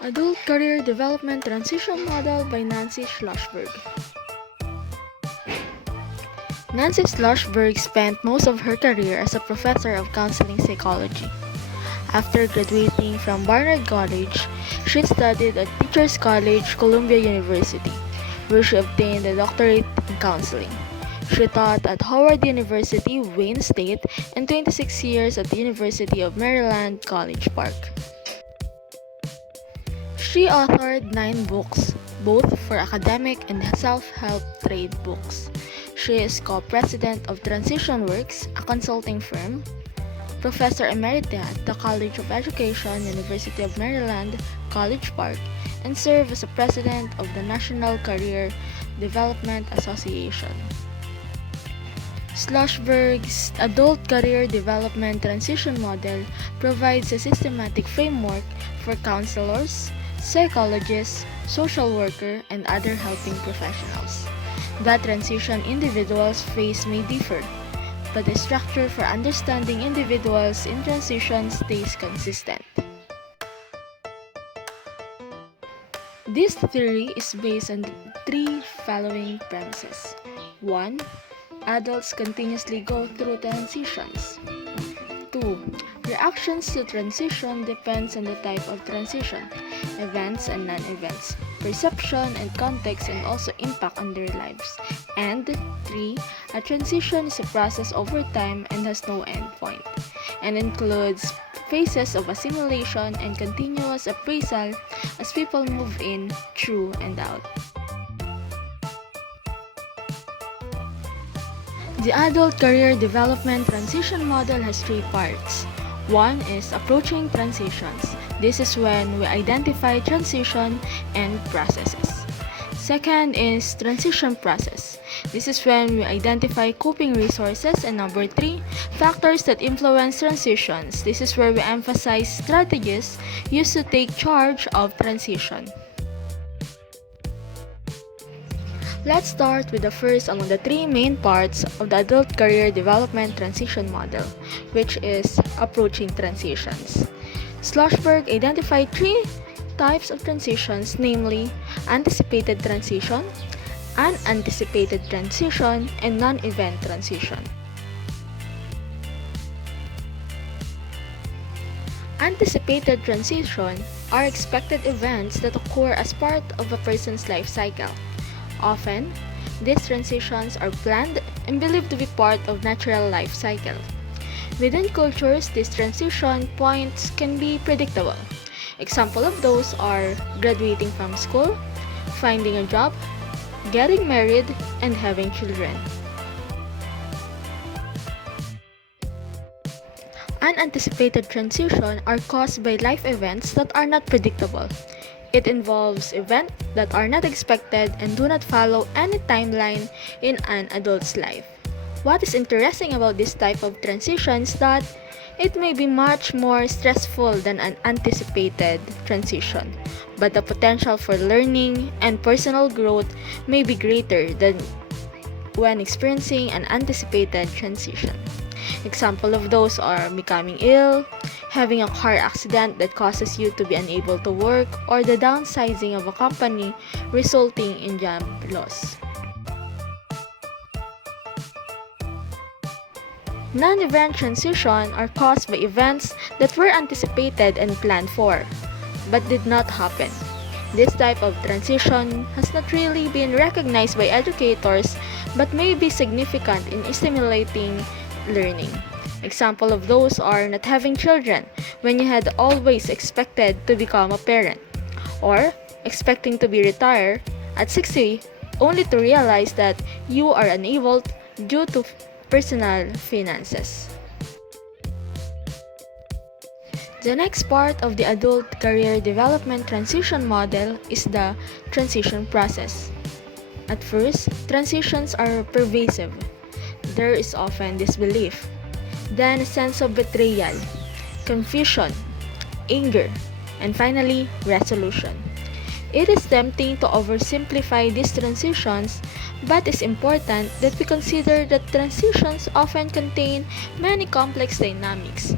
Adult Career Development Transition Model by Nancy Schlossberg. Nancy Schlossberg spent most of her career as a professor of counseling psychology. After graduating from Barnard College, she studied at Teachers College, Columbia University, where she obtained a doctorate in counseling. She taught at Howard University, Wayne State, and 26 years at the University of Maryland, College Park. She authored 9 books, both for academic and self-help trade books. She is co-president of Transition Works, a consulting firm, Professor Emerita at the College of Education, University of Maryland, College Park, and serves as a president of the National Career Development Association. Schlossberg's Adult Career Development Transition Model provides a systematic framework for counselors, psychologists, social workers, and other helping professionals. The transition individuals face may differ, but the structure for understanding individuals in transition stays consistent. This theory is based on three following premises. 1. Adults continuously go through transitions. 2. Reactions to transition depends on the type of transition, events and non-events, perception and context, and also impact on their lives. And 3. A transition is a process over time and has no end point, and includes phases of assimilation and continuous appraisal as people move in, through, and out. The Adult Career Development Transition Model has 3 parts. 1 is approaching transitions. This is when we identify transition and processes. Second is transition process. This is when we identify coping resources. And number 3, factors that influence transitions. This is where we emphasize strategies used to take charge of transition. Let's start with the first among the 3 main parts of the Adult Career Development Transition Model, which is approaching transitions. Schlossberg identified 3 types of transitions, namely anticipated transition, unanticipated transition, and non-event transition. Anticipated transition are expected events that occur as part of a person's life cycle. Often, these transitions are planned and believed to be part of natural life cycle. Within cultures, these transition points can be predictable. Examples of those are graduating from school, finding a job, getting married, and having children. Unanticipated transition are caused by life events that are not predictable. It involves events that are not expected and do not follow any timeline in an adult's life. What is interesting about this type of transition is that it may be much more stressful than an anticipated transition, but the potential for learning and personal growth may be greater than when experiencing an anticipated transition. Examples of those are becoming ill, having a car accident that causes you to be unable to work, or the downsizing of a company resulting in job loss. Non-event transition are caused by events that were anticipated and planned for, but did not happen. This type of transition has not really been recognized by educators, but may be significant in stimulating learning. Example of those are not having children when you had always expected to become a parent, or expecting to be retired at 60 only to realize that you are unable due to personal finances. The next part of the Adult Career Development Transition Model is the transition process. At first, transitions are pervasive. There is often disbelief, then a sense of betrayal, confusion, anger, and finally, resolution. It is tempting to oversimplify these transitions, but it's important that we consider that transitions often contain many complex dynamics.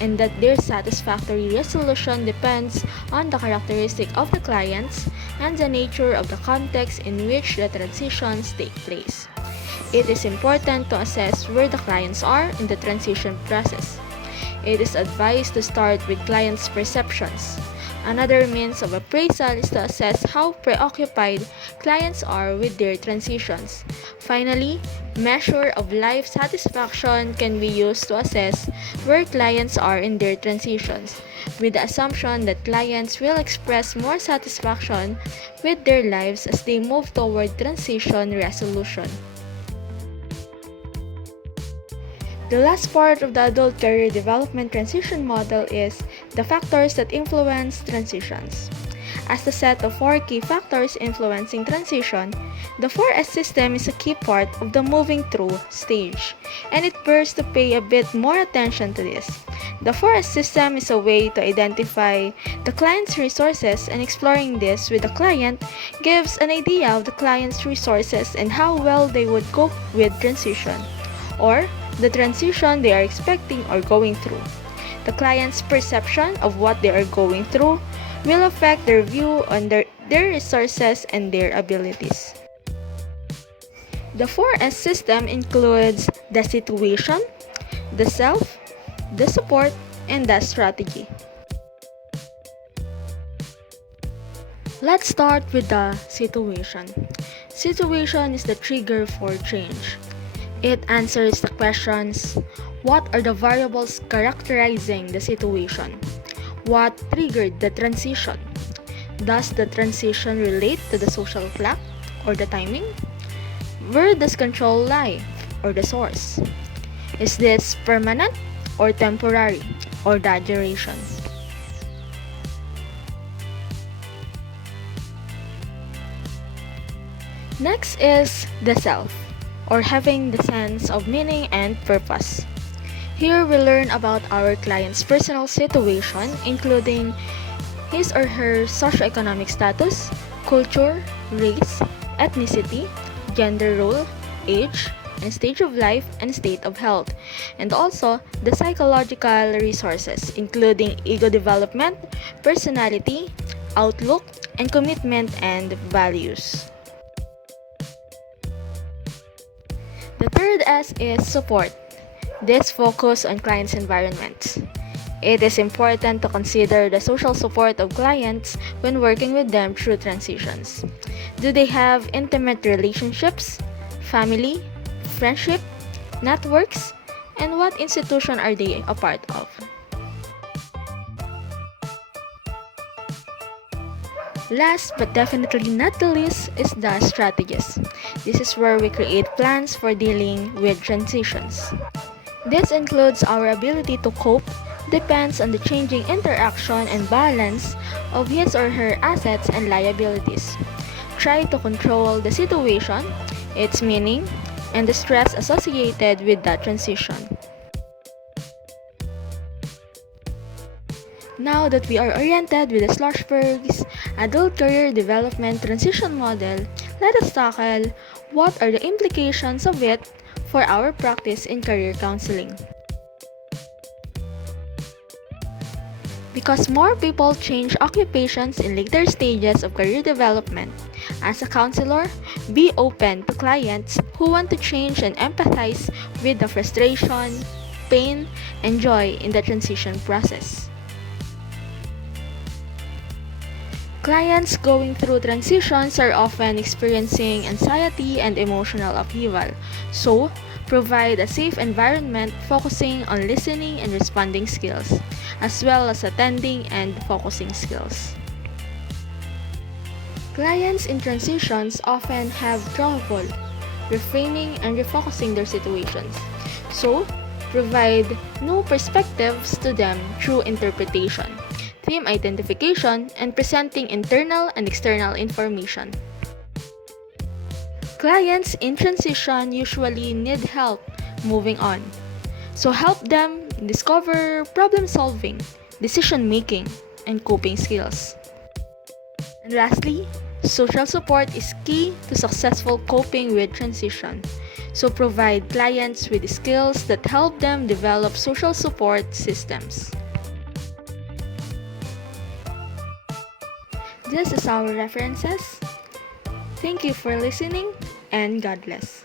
and that their satisfactory resolution depends on the characteristic of the clients and the nature of the context in which the transitions take place. It is important to assess where the clients are in the transition process. It is advised to start with clients' perceptions. Another means of appraisal is to assess how preoccupied clients are with their transitions. Finally, measure of life satisfaction can be used to assess where clients are in their transitions, with the assumption that clients will express more satisfaction with their lives as they move toward transition resolution. The last part of the adult career development transition model is the factors that influence transitions. As the set of 4 key factors influencing transition, the 4S system is a key part of the moving through stage, and it bears to pay a bit more attention to this. The 4S system is a way to identify the client's resources, and exploring this with the client gives an idea of the client's resources and how well they would cope with transition, or the transition they are expecting or going through. The client's perception of what they are going through will affect their view on their resources and their abilities. The 4S system includes the situation, the self, the support, and the strategy. Let's start with the situation. Situation is the trigger for change. It answers the questions: what are the variables characterizing the situation? What triggered the transition? Does the transition relate to the social clock or the timing? Where does control lie, or the source? Is this permanent or temporary, or the duration? Next is the self, or having the sense of meaning and purpose. Here we learn about our client's personal situation, including his or her socioeconomic status, culture, race, ethnicity, gender role, age, and stage of life and state of health, and also the psychological resources, including ego development, personality, outlook, and commitment and values. The third S is support. This focus on clients' environments. It is important to consider the social support of clients when working with them through transitions. Do they have intimate relationships, family, friendship, networks, and what institution are they a part of? Last but definitely not the least is the strategies. This is where we create plans for dealing with transitions. This includes our ability to cope, depends on the changing interaction and balance of his or her assets and liabilities. Try to control the situation, its meaning, and the stress associated with that transition. Now that we are oriented with the Schlossberg's adult career development transition model, let us tackle what are the implications of it for our practice in career counseling. Because more people change occupations in later stages of career development, as a counselor, be open to clients who want to change and empathize with the frustration, pain, and joy in the transition process. Clients going through transitions are often experiencing anxiety and emotional upheaval, so provide a safe environment focusing on listening and responding skills, as well as attending and focusing skills. Clients in transitions often have trouble reframing and refocusing their situations, so provide new perspectives to them through interpretation, theme identification, and presenting internal and external information. Clients in transition usually need help moving on, so help them discover problem solving, decision making, and coping skills. And lastly, social support is key to successful coping with transition. So provide clients with skills that help them develop social support systems. This is our references. Thank you for listening and God bless.